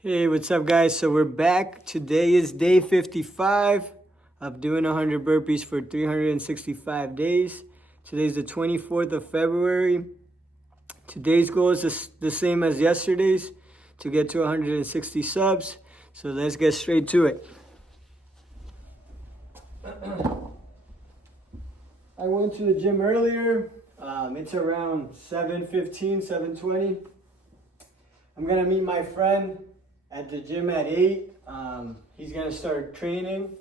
Hey, what's up, guys? So we're back. Today is day 55 of doing 100 burpees for 365 days. Today's the 24th of February. Today's goal is the same as yesterday's, to get to 160 subs. So let's get straight to it. I went to the gym earlier. It's around 7:15, 7:20. I'm gonna meet my friend at the gym at 8. He's gonna start training.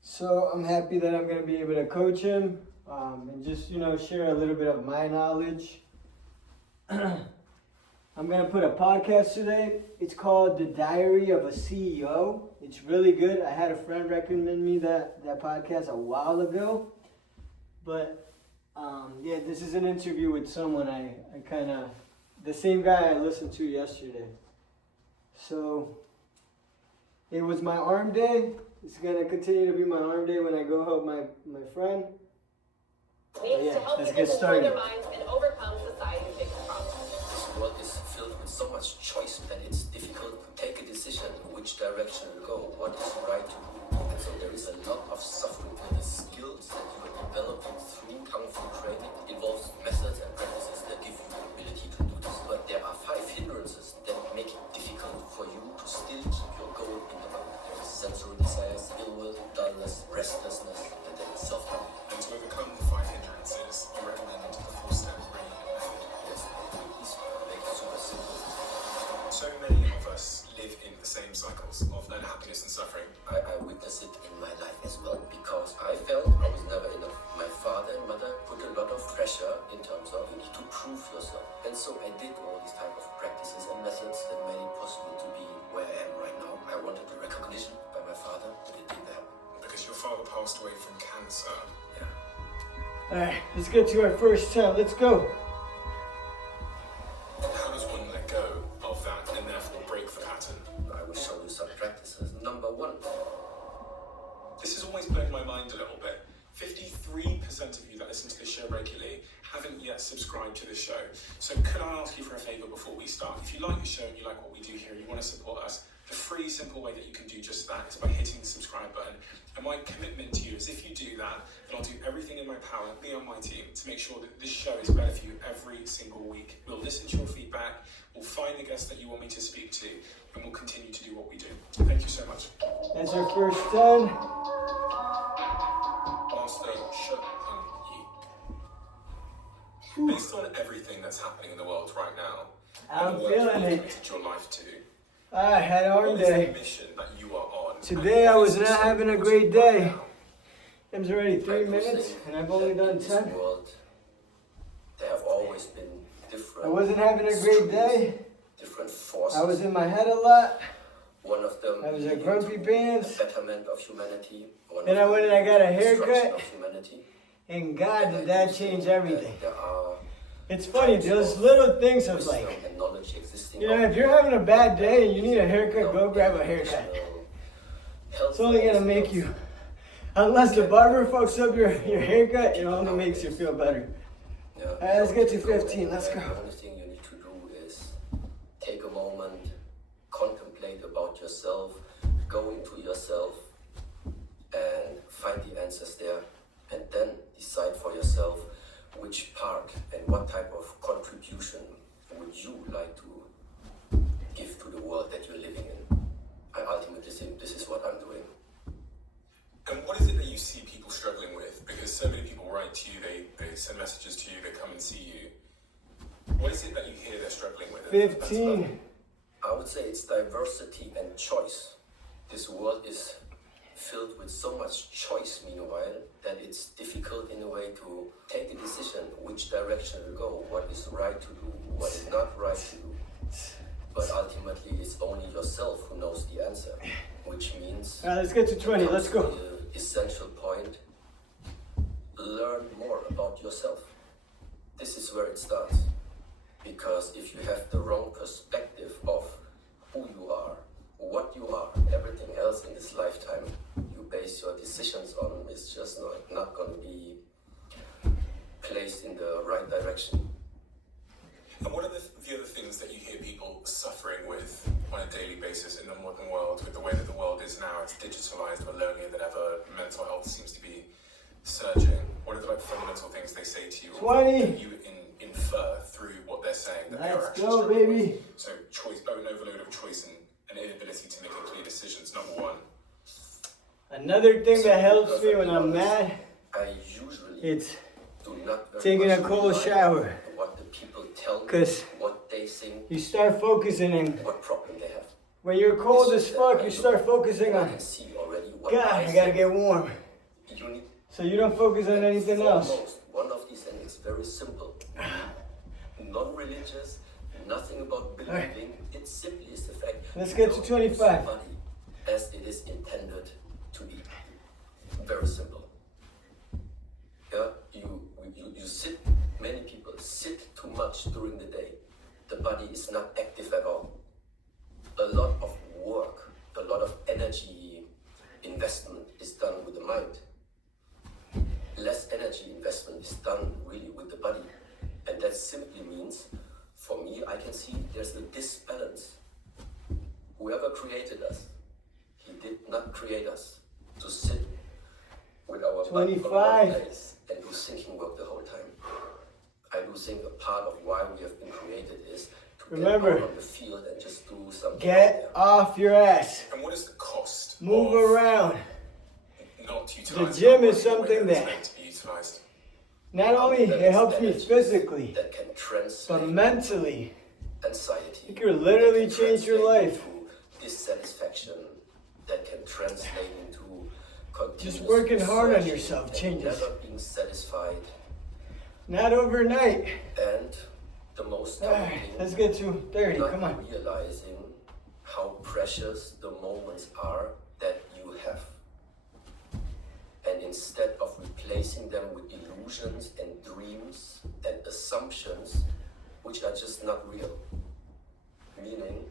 So I'm happy that I'm gonna be able to coach him and just, share a little bit of my knowledge. I'm gonna put a podcast today. It's called The Diary of a CEO. It's really good. I had a friend recommend me that podcast a while ago. But this is an interview with someone the same guy I listened to yesterday. So it was my arm day. It's gonna continue to be my arm day when I go help my friend. Let's get started. Their minds and overcome society's biggest problems. This world is filled with so much choice that it's difficult to take a decision which direction to go, what is right to do. And so there is a lot of suffering, and the skills that you are developing through Kung Fu training involves methods and practices that give you the ability to do this. But there are 5 hindrances that make it difficult for you to still keep your goal in the mind. There is sensory desires, ill will, dullness, restlessness, and then self-doubt. And to overcome the 5 hindrances, you recommend the 4-step brain method. Yes, easy, make it super simple. So many of us live in the same cycles of unhappiness and suffering. I witnessed it in my life as well, because I felt I was never enough. My father and mother put a lot of pressure in terms of you need to prove yourself. And so I did all these type of practices and methods that made it possible to be where I am right now. I wanted the recognition by my father, but it didn't happen. Because your father passed away from cancer. Yeah. Alright, let's get to our first 10. Let's go. How does one let go of that and therefore break the pattern? I will show you some practices. Number 1. This has always blown my mind a little bit. 53% of you that listen to the show regularly haven't yet subscribed to the show. So could I ask you for a favor before we start? If you like the show and you like what we do here and you want to support us, the free, simple way that you can do just that is by hitting the subscribe button. And my commitment to you is if you do that, then I'll do everything in my power, be on my team, to make sure that this show is better for you every single week. We'll listen to your feedback, we'll find the guests that you want me to speak to, and we'll continue to do what we do. Thank you so much. That's our first 10. Master Shut Hung Yi. Based on everything that's happening in the world right now, I'm and the work feeling you've it. committed your life to, I had arm what is the day. mission that you are on? Today and I what was is not so having a important great right day. now? It's already 3 I would minutes say and I've only that done in this 10. world, there have always been different I wasn't having a great day. different forces. I was in my head a lot. One of them I was at leading Grumpy to Pants. the betterment of humanity. One Then of I went and I got a them destruction haircut. of humanity. And God, And I did that do change think everything. that there are It's funny, types those of little things of wisdom like, and knowledge existing if you're having a bad day and you need a haircut, go grab a haircut. It's only gonna make you, unless the barber fucks up your haircut, it only makes you feel better. Yeah. Let's get to 15, let's go. The only thing you need to do is take a moment, contemplate about yourself, go into yourself, and find the answers there, and then decide for yourself which part and what type of contribution would you like to give to the world that you're living in. I ultimately think this is what I'm doing. And what is it that you see people struggling with? Because so many people write to you, they send messages to you, they come and see you. What is it that you hear they're struggling with? 15. I would say it's diversity and choice. This world is filled with so much choice, meanwhile, that it's difficult in a way to take a decision which direction to go, what is right to do, what is not right to do. But ultimately, it's only yourself who knows the answer, which means... Alright, let's get to 20, let's go. The essential point, learn more about yourself. This is where it starts. Because if you have the wrong perspective of who you are, what you are, everything else in this lifetime you base your decisions on is just not going to be placed in the right direction. And what are the other things that you hear people suffering with on a daily basis? 20. that you infer through what they're saying that they are Let's actually go, struggling baby. with. So an overload of choice and inability to make clear decisions, number one. Another thing that helps me when I'm mad, I usually it's do not very taking a much cold rely shower. on what the people tell me, 'Cause what they think, you start focusing on, what problem they have. when you're cold as fuck, you start focusing I on, can see already what God, I gotta think. get warm. You need So you don't focus on anything else. foremost, one of these things is very simple. Non-religious, nothing about believing. It simply is the fact. Let's you get to don't 25. use the body as it is intended to be. Very simple. Yeah, you sit. Many people sit too much during the day. The body is not active at all. A lot of work, a lot of energy investment is done with the mind. Less energy investment is done really with the body. And that simply means, for me, I can see there's a disbalance. Whoever created us, he did not create us to sit with our butt on 25. one place and do thinking work the whole time. I do think a part of why we have been created is to Remember, get out on the field and just do something. Get off your ass. And what is the cost Move of around. not utilizing The gym our is body the way something it's that- meant to be utilized? Not only it helps me physically, that can translate but mentally. anxiety. It could literally that can change your translate life. into dissatisfaction, that can translate into Just continuous working hard on searching yourself and changes. never being satisfied. Not overnight. And the most common Alright, thing, let's get to 30. not Come on. realizing how precious the moments are that you have. And instead of replacing them with illusions and dreams and assumptions, which are just not real, meaning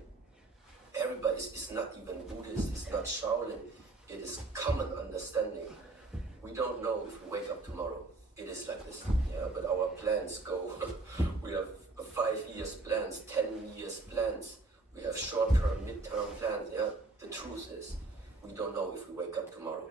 everybody is not even Buddhist, it's not Shaolin, it is common understanding. We don't know if we wake up tomorrow. It is like this, yeah, but our plans go, we have 5 years plans, 10 years plans, we have short-term, mid-term plans, yeah. The truth is, we don't know if we wake up tomorrow.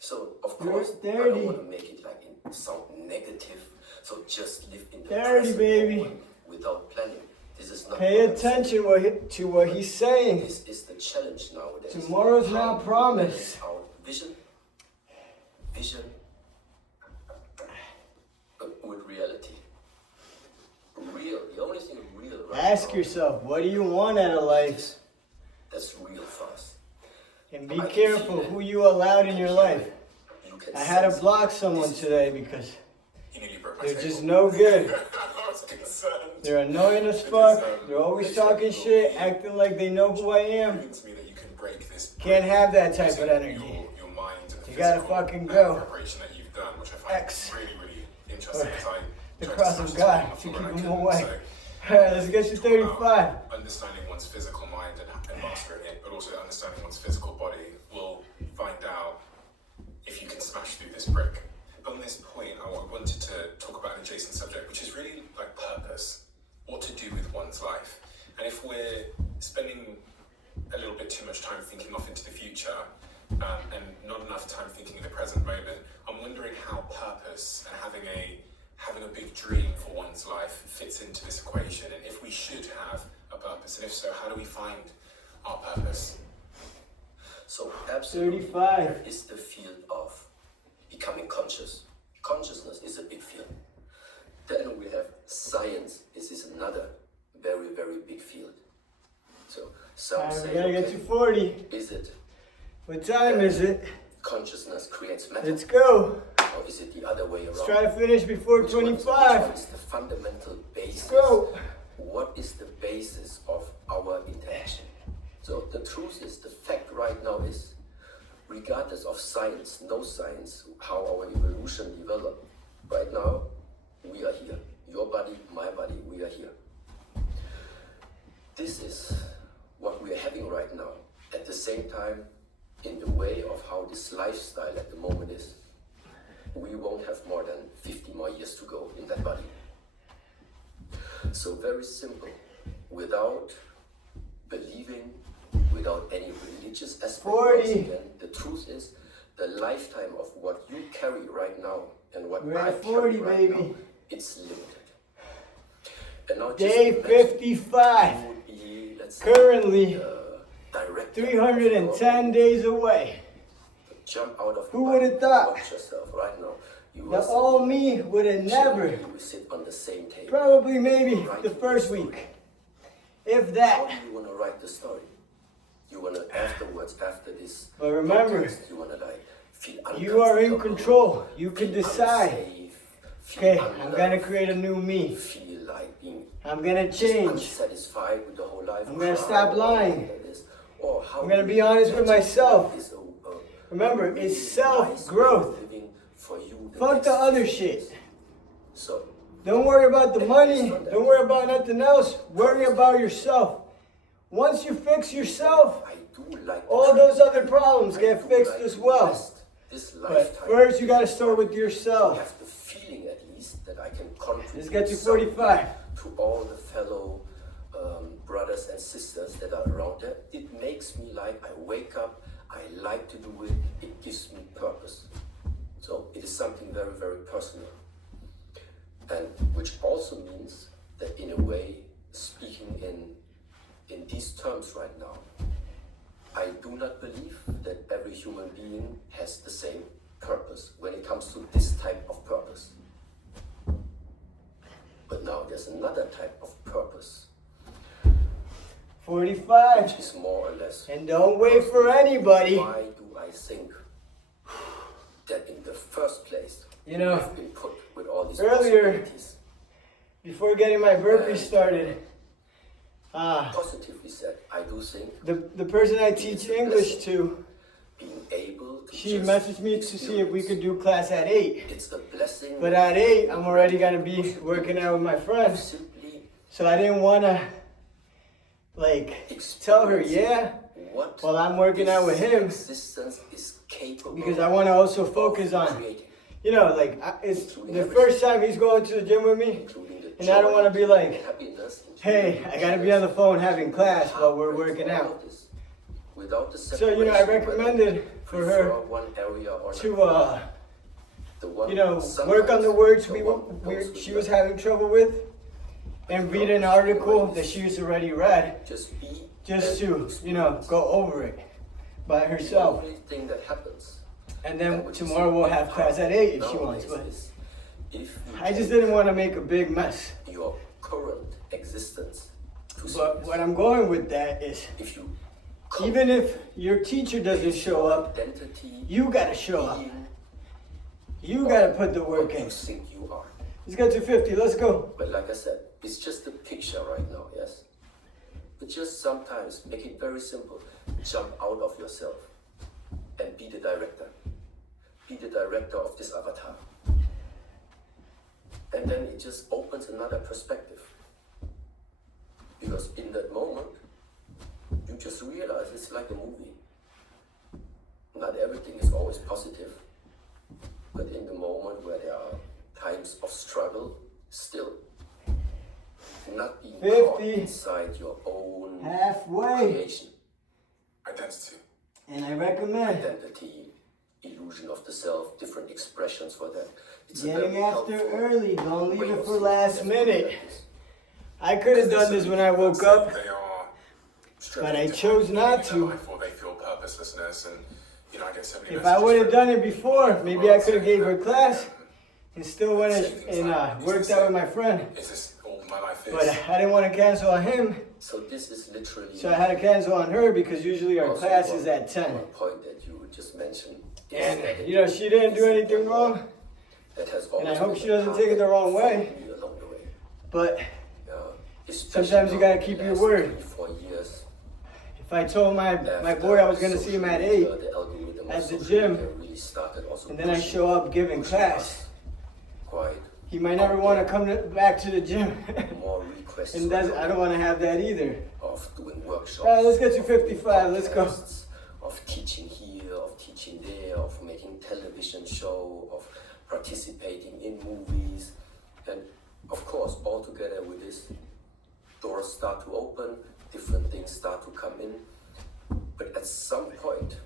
So, of course, I don't 30. want to make it like sound negative, so just live in the 30, present baby. moment without planning. This is not Pay what I'm saying. attention to what he's saying. This is the challenge nowadays. Tomorrow's How not we promised. balance Our vision with reality. Real, the only thing real right Ask now, yourself, what do you want out of life? that's real for us. And be careful who you allowed in your life. You can I had to sense block it. someone This is today because You nearly broke my they're table. just no good. I was concerned. They're annoying as fuck. They're always talking shit, acting like they know who I am. It means me that you can break this. Can't have that type of using energy. Your mind and the You gotta physical, fucking go. preparation that you've done, which I find X. really, really interesting. Because I The tried cross to of smash God this to thing keep on the them floor and I away. couldn't. Alright, let's get to So talk about 35. understanding one's physical mind and mastering it, but also understanding one's physical body. We'll find out if you can smash through this brick. On this point, I wanted to talk about an adjacent subject, which is really like purpose, what to do with one's life. And if we're spending a little bit too much time thinking off into the future and not enough time thinking in the present moment, I'm wondering how purpose and having a big dream for one's life fits into this equation, and if we should have a purpose, and if so, how do we find our purpose? So absolutely, 35. there is the field of becoming conscious. Consciousness is a big field. Then we have science. This is another very, very big field. So some Alright, we say, gotta get okay, to 40. is it What time is it? consciousness creates matter, Let's go. or is it the other way around? Let's try to finish before Which one is 25. the fundamental basis? Let's go. What is the basis of our interaction? So the truth is, the fact right now is, regardless of science, no science, how our evolution developed, right now, we are here. Your body, my body, we are here. This is what we are having right now. At the same time, in the way of how this lifestyle at the moment is, we won't have more than 50 more years to go in that body. So very simple, without believing, without any religious aspect. 40. Once again, the truth is, the lifetime of what you carry right now And what We're I at 40, carry right baby. now, it's limited. And now Day just imagine 55. you would be, let's say, Currently, director 310 days away. Jump out of Who the would've bike, thought? watch yourself right now. You The will old me would have never, you will sit on the same table. probably maybe the first week, if How that. do you want to write the story? You want to afterwards, after this. But remember, podcast, you want to like feel you are in uncomfortable, control. You can feel decide. unsafe, feel Okay, I'm unloved, gonna create a new me. Feel like being I'm gonna just change. unsatisfied with the whole life. I'm gonna crying stop or lying. whatever that is. Or how I'm gonna you be honest with imagine myself. life is a Remember, really it's nice self-growth. way of living for you Fuck next the other 50 shit. years. So, Don't worry about the money. Don't worry about nothing else. Worry about yourself. Once you fix yourself, I do like all the those trip. other problems I get do fixed like as to well. invest This But lifetime. first, you gotta start with I yourself. have the feeling at least that I can contribute Let's get to something 45. to all the fellow brothers and sisters that are around there. It makes me like, I wake up, I like to do it, it gives me purpose. So it is something very, very personal. And which also means that in a way, speaking in these terms right now, I do not believe that every human being has the same purpose when it comes to this type of purpose. But now there's another type of purpose, 45. which is more or less. And don't wait for anybody. Why do I think that in the first place You know, we've been put with all these earlier- possibilities? Before getting my burpees started, Positively said, I do think the person I teach English to, being able to she just messaged me to see if we could do class at 8. it's a blessing. But at 8, I'm already gonna be working out with my friends. Simply So I didn't wanna, like, tell her, yeah, what while I'm working out with this him, existence is capable because I wanna also focus of on, creating, you know, like, it's the first time he's going to the gym with me, including the and I don't joy, wanna be like, happiness, hey, I gotta be on the phone having class while we're working out. Without the So, you know, I separation, recommended for prefer her one area or to, the one you know, sometimes work on the words the one goes with she the was other. having trouble with, and read an article that she's already read, Just be just and to, you know, go over it by the herself. only thing that happens. And and then which is tomorrow we'll have class at 8 if she nowadays wants, but is if you I just take didn't want to make a big mess. your current existence to But serious. what I'm going with that is, If you even if your teacher doesn't show up, identity, you gotta show up. being You gotta put the work what in. you think you are. Let's get to 50, let's go. But like I said, it's just a picture right now, yes? But just sometimes make it very simple. Jump out of yourself and be the director. Be the director of this avatar. And then it just opens another perspective. Because in that moment, you just realize it's like a movie. Not everything is always positive. But in the moment where there are times of struggle, still not being caught 50. inside your own Halfway. creation, Identity. And I recommend identity, illusion of the self, different expressions for that. It's a getting very after helpful early. Don't leave way it of for seeing last it. minute. I could have done this when I woke up, They are but I chose not to. Or they feel purposelessness, and you know, I get so many If I would have done it before, maybe I could have gave her class and still went and worked out with my friend. Is this all my life is? But I didn't want to cancel on him, So this is literally so I had to cancel on her because usually our also class one- is at 10. One point that you just mentioned is And, that you know, she didn't do anything wrong, that has and I always hope been she doesn't a take it the part wrong that way. followed me along the way. but Especially Sometimes you now gotta the keep your last word. 3-4 years if I told my boy I was going to see him at 8, at the gym, and then I show up giving class, quite he might never want to come back to the gym. more requests And I don't want to have that either. of doing workshops. All right, let's get to 55. Let's go. podcasts, of teaching here, of teaching there, of making television show, of participating in movies, and of course, all together with this, doors start to open, different things start to come in, but at some point,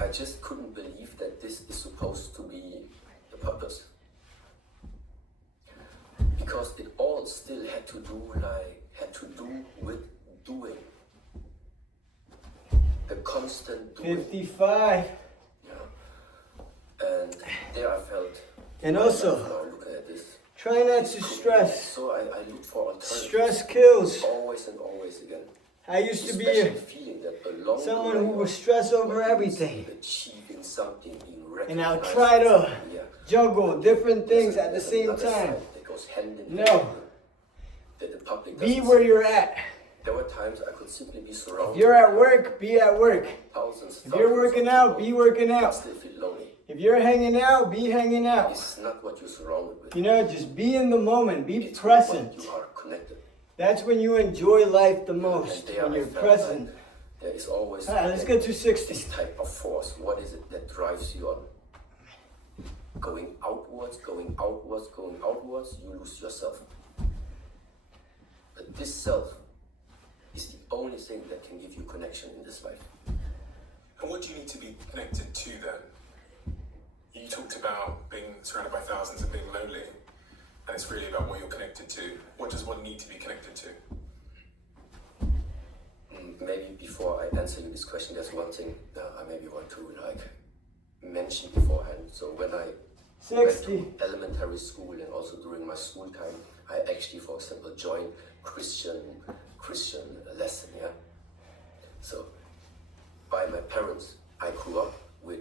I just couldn't believe that this is supposed to be the purpose. Because it all still had to do with doing. The constant doing. 55. Yeah. And there I felt. And also, now looking at this. try not to stress. So I looked for alternatives. Stress kills. Always and always again. I used to be Feeling that along someone the who way was stressed over everything. Achieving something, being And I'll recognized, try to yeah. juggle different things at the same Another time. side that goes hand in No. hand that the public Be doesn't where see. you're at. There were times I could simply be If surrounded. you're at work, be at work. Thousands. If you're working out, be working I out. still feel lonely. If you're hanging out, be hanging out. It's not what you're surrounded with. You know, just be in the moment, be It's present. what you are connected. That's when you enjoy life the most, And there when I you're felt present. like there is always Alright, let's get to 60. this type of force. What is it that drives you on? Going outwards, going outwards, going outwards, you lose yourself. But this self is the only thing that can give you connection in this life. And what do you need to be connected to then? You talked about being surrounded by thousands and being lonely, and it's really about what you're connected to. What does one need to be connected to? Maybe before I answer you this question, there's one thing I maybe want to mention beforehand. So when I went 60. to elementary school and also during my school time, I actually, for example, joined Christian lesson. Yeah. So by my parents, I grew up with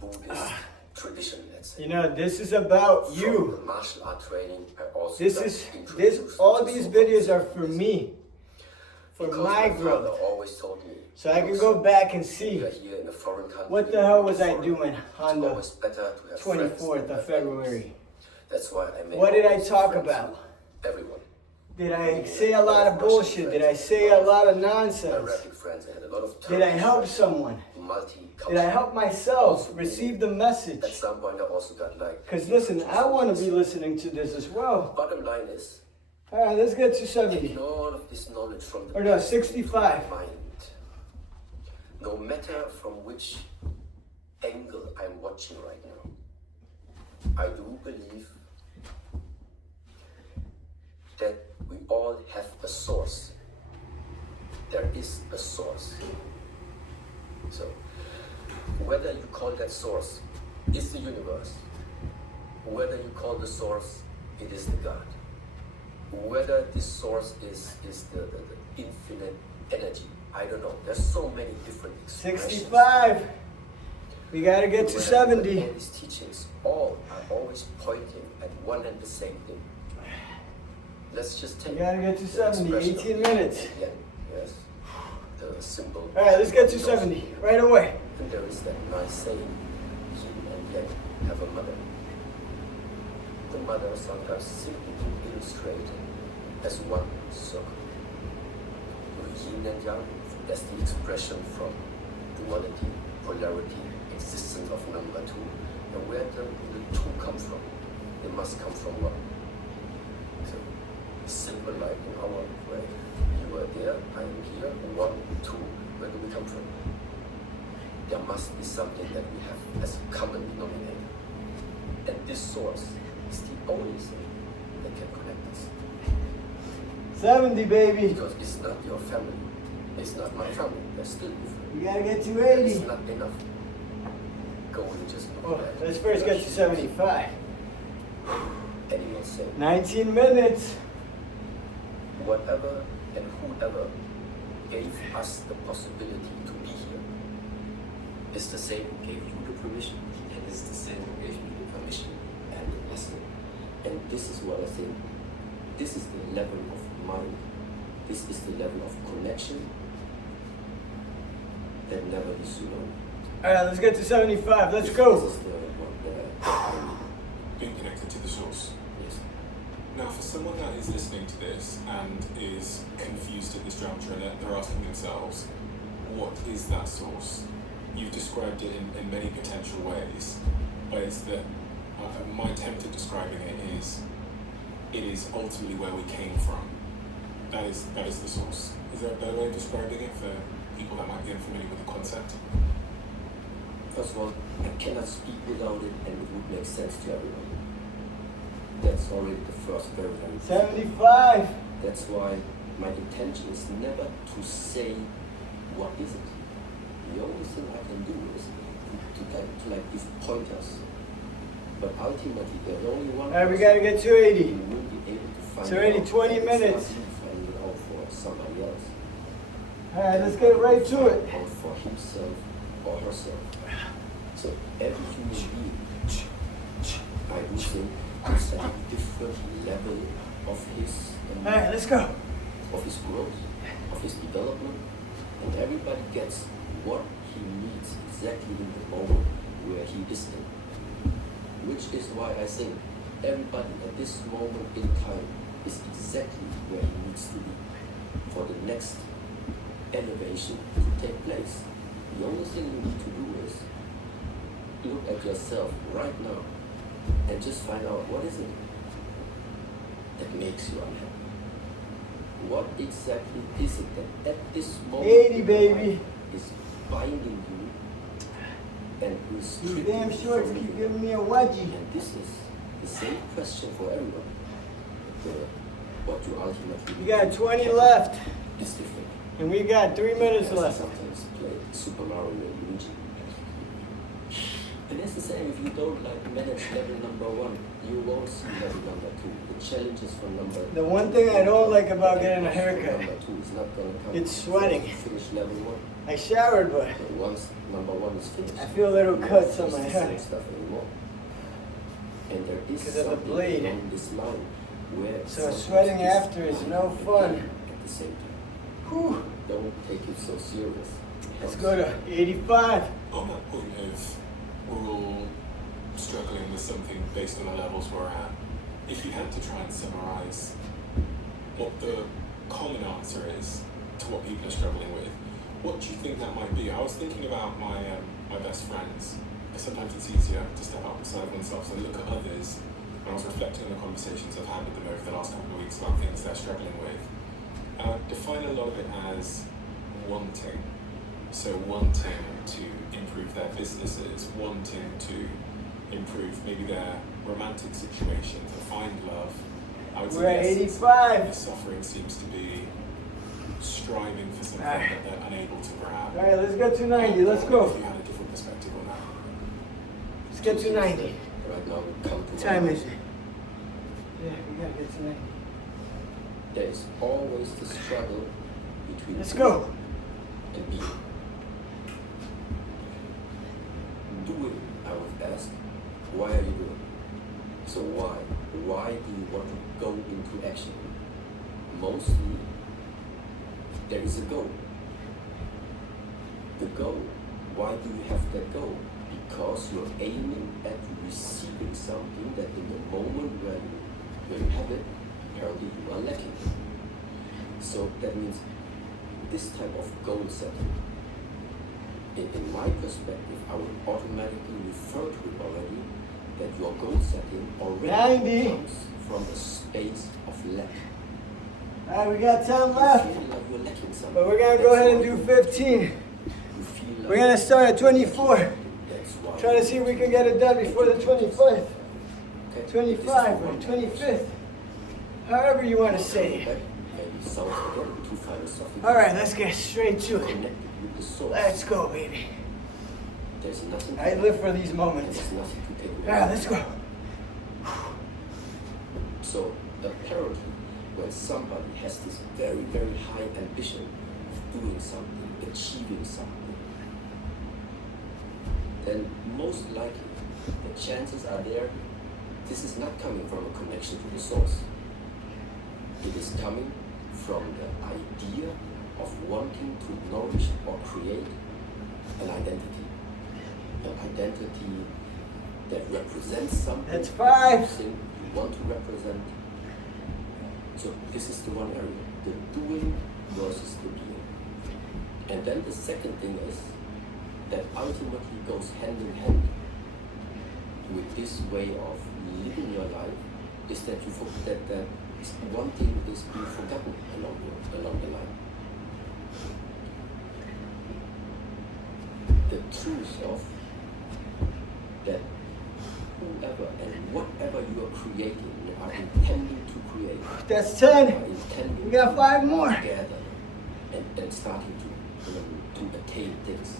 Buddhist tradition. Let's say. You know, this is about From you. the martial art training, I also This got is introduced all to these Zumba. videos are for me, for Because my father growth, always told me, so I can go back and see we are here in a foreign country. what the hell was I foreign. doing on It's the always better to have 24th friends of February. That's why I make What did I always talk friends about? with everyone. Did I say a lot of bullshit? Did I say a lot of nonsense? Arabic friends. I had a lot of Did I Turkish help friends, someone? multicultural. Did I help myself receive the message? At some point, I also got like. Because listen, I want to be listening to this as well. Bottom line is, Alright, let's get to taking 70. all of this knowledge from the Or no, past 65. into my mind, no matter from which angle I'm watching right now, I do believe that we all have a source. There is a source. So, whether you call that source is the universe, whether you call the source it is the God, whether this source is the infinite energy, I don't know. There's so many different expressions. 65. We gotta get to When I look at 70. all these teachings, all are always pointing at one and the same thing. Let's just take We gotta get to the 70, expression 18 of minutes. yin, yes, the symbol. Alright, let's get to 70. Right away. And there is that nice saying, yin and yang have a mother. The mother sometimes simply illustrated as one circle. Yin and yang as the expression from duality, polarity, existence of number two. And where the two come from? They must come from one. So, simple like in our way. You are there, I am here, one, two. Where do we come from? There must be something that we have as a common denominator. And this source is the only thing that can connect us. 70, baby. Because it's not your family. It's not my family. They're still different. We gotta get to It's 80. not enough. Go and just look Oh, at let's first get to 75. Animals say, 19 minutes. whatever and whoever gave us the possibility to be here is the same who gave you the permission, and is the same who gave you the permission and the blessing. And this is what I think. This is the level of mind. This is the level of connection that never is known. Alright, let's get to 75. Let's This go. is the one Being connected to the source. yes. Now, for someone that is listening to this and is confused at this juncture and they're asking themselves, what is that source? You've described it in many potential ways, but it's that my attempt at describing it is ultimately where we came from. That is the source. Is there a better way of describing it for people that might be unfamiliar with the concept? First of all, I cannot speak without it, and it would make sense to everyone. That's already the first very, very 75. That's why my intention is never to say what is it. The only thing I can do is to like give pointers. But ultimately, there's only one. All right, we gotta get to 80. You will be able to find It's already out 20 and minutes. start finding it out for somebody else. All right, let's get right to it. Or for himself or herself. So every human being, I do think, is at a different level of his All right, let's go. of his growth, of his development, and everybody gets what he needs exactly in the moment where he is in. Which is why I think everybody at this moment in time is exactly where he needs to be for the next elevation to take place. The only thing you need to do is look at yourself right now and just find out what is it that makes you unhappy. What exactly is it that at this moment 80, in baby. life is binding you and These restricting damn you shorts from keep living? giving me a wedgie. And this is the same question for everyone. What you ultimately We got 20 left, is different. and we got 3 minutes I left. sometimes play Super Mario and Luigi. And it's the same if you don't like manage level number 1, you won't see level number 2. The challenges for number The one thing I don't like about getting a haircut, number 2 is not gonna come. it's sweating. You finish level 1. I showered, but But once number 1 is finished, I feel little you cuts won't on my face the hair. same stuff anymore. And there is Because of the something blade. along this line where So sometimes sweating it's after is no and fun. at the same time. whew, Don't take it so serious. let's go to 85. On that point of we're all struggling with something based on the levels we're at, if you had to try and summarize what the common answer is to what people are struggling with, what do you think that might be? I was thinking about my best friends. Sometimes it's easier to step outside of themselves and look at others. And I was reflecting on the conversations I've had with them over the last couple of weeks about things they're struggling with. And I define a lot of it as wanting. So wanting to improve their businesses, wanting to improve maybe their romantic situation, to find love. I would We're at say yes, 85. the suffering seems to be striving for something Alright. that they're unable to grab. All right, let's get to 90. Let's If go. you had a different perspective on that. Let's get to 90. Right now we come to What time one. is it? Yeah, we gotta get to 90. There is always the struggle between Let's doing go. and being. Doing, I would ask, why are you doing? So why? Why do you want to go into action? Mostly, there is a goal. The goal, why do you have that goal? Because you're aiming at receiving something that in the moment when you have it, apparently you are lacking. So that means this type of goal setting, in my perspective, I would automatically refer to it already that your goal setting already 90. comes from a space of lack. All right, we got 10 You left, feel like you're lacking something. but we're gonna go That's ahead and why do you- 15. you feel like We're gonna start at 24. That's why Try to see if we can get it done before the 25th, Okay, 25 or 25th. However you want to say it. Maybe sounds again too philosophical. All right, let's get straight to it. Connected with the source. Let's go, baby. There's nothing. I live for these moments. There's nothing to take away. All right, let's go. So apparently, when somebody has this very, very high ambition of doing something, achieving something, then most likely the chances are there this is not coming from a connection to the source. It is coming from the idea of wanting to nourish or create an identity. An identity that represents something That's 5. you think you want to represent. So this is the one area, the doing versus the being. And then the second thing is that ultimately goes hand in hand with this way of living your life is that you forget that one thing is being forgotten along the line. The truth of creating, are intending to create, That's are 10. intending We got 5 more. together and starting to attain things.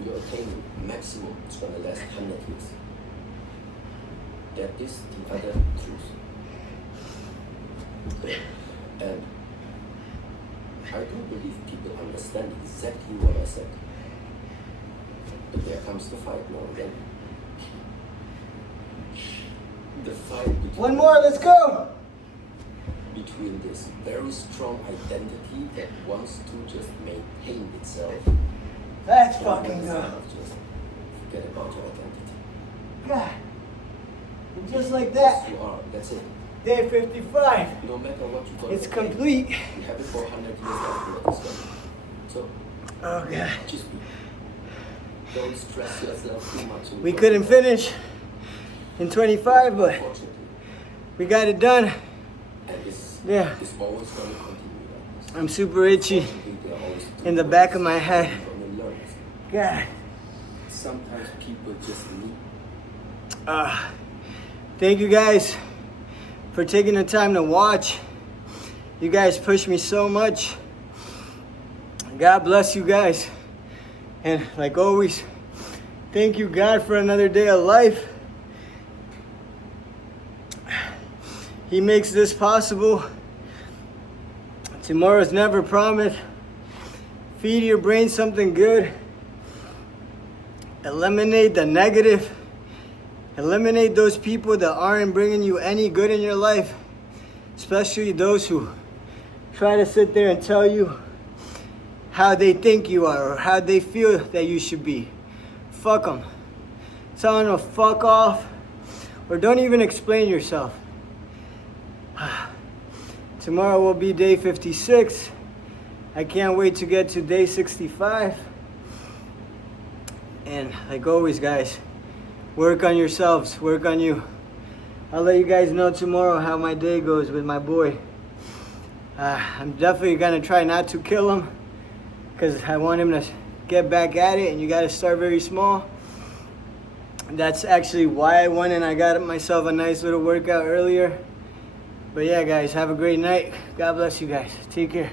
If you attain maximum, it's going to last 100 years. That is the other truth. And I don't believe people understand exactly what I said. But there comes the fight now again. The fight between, One more, let's go. between this very strong identity that wants to just maintain itself. That's and fucking another good. side of just forget about your identity. God. And just like that, Yes, you are. That's it. day 55. No matter what you got. It's complete. You have it for 100 years after it's done. So Oh God. just don't stress yourself too much. We couldn't finish in 25, but Unfortunately. we got it done. And it's, Yeah. it's always going to continue like this. I'm super itchy Unfortunately, there are always two in the back of ways my head. you're gonna learn. God. Sometimes people just need. Thank you guys for taking the time to watch. You guys push me so much. God bless you guys. And like always, thank you God for another day of life. He makes this possible. Tomorrow's never promised. Feed your brain something good. Eliminate the negative. Eliminate those people that aren't bringing you any good in your life. Especially those who try to sit there and tell you how they think you are or how they feel that you should be. Fuck them. Tell them to fuck off or don't even explain yourself. Tomorrow will be day 56. I can't wait to get to day 65. And like always, guys, work on yourselves, work on you. I'll let you guys know tomorrow how my day goes with my boy. I'm definitely gonna try not to kill him because I want him to get back at it, and you gotta start very small. That's actually why I went and I got myself a nice little workout earlier. But yeah, guys, have a great night. God bless you guys. Take care.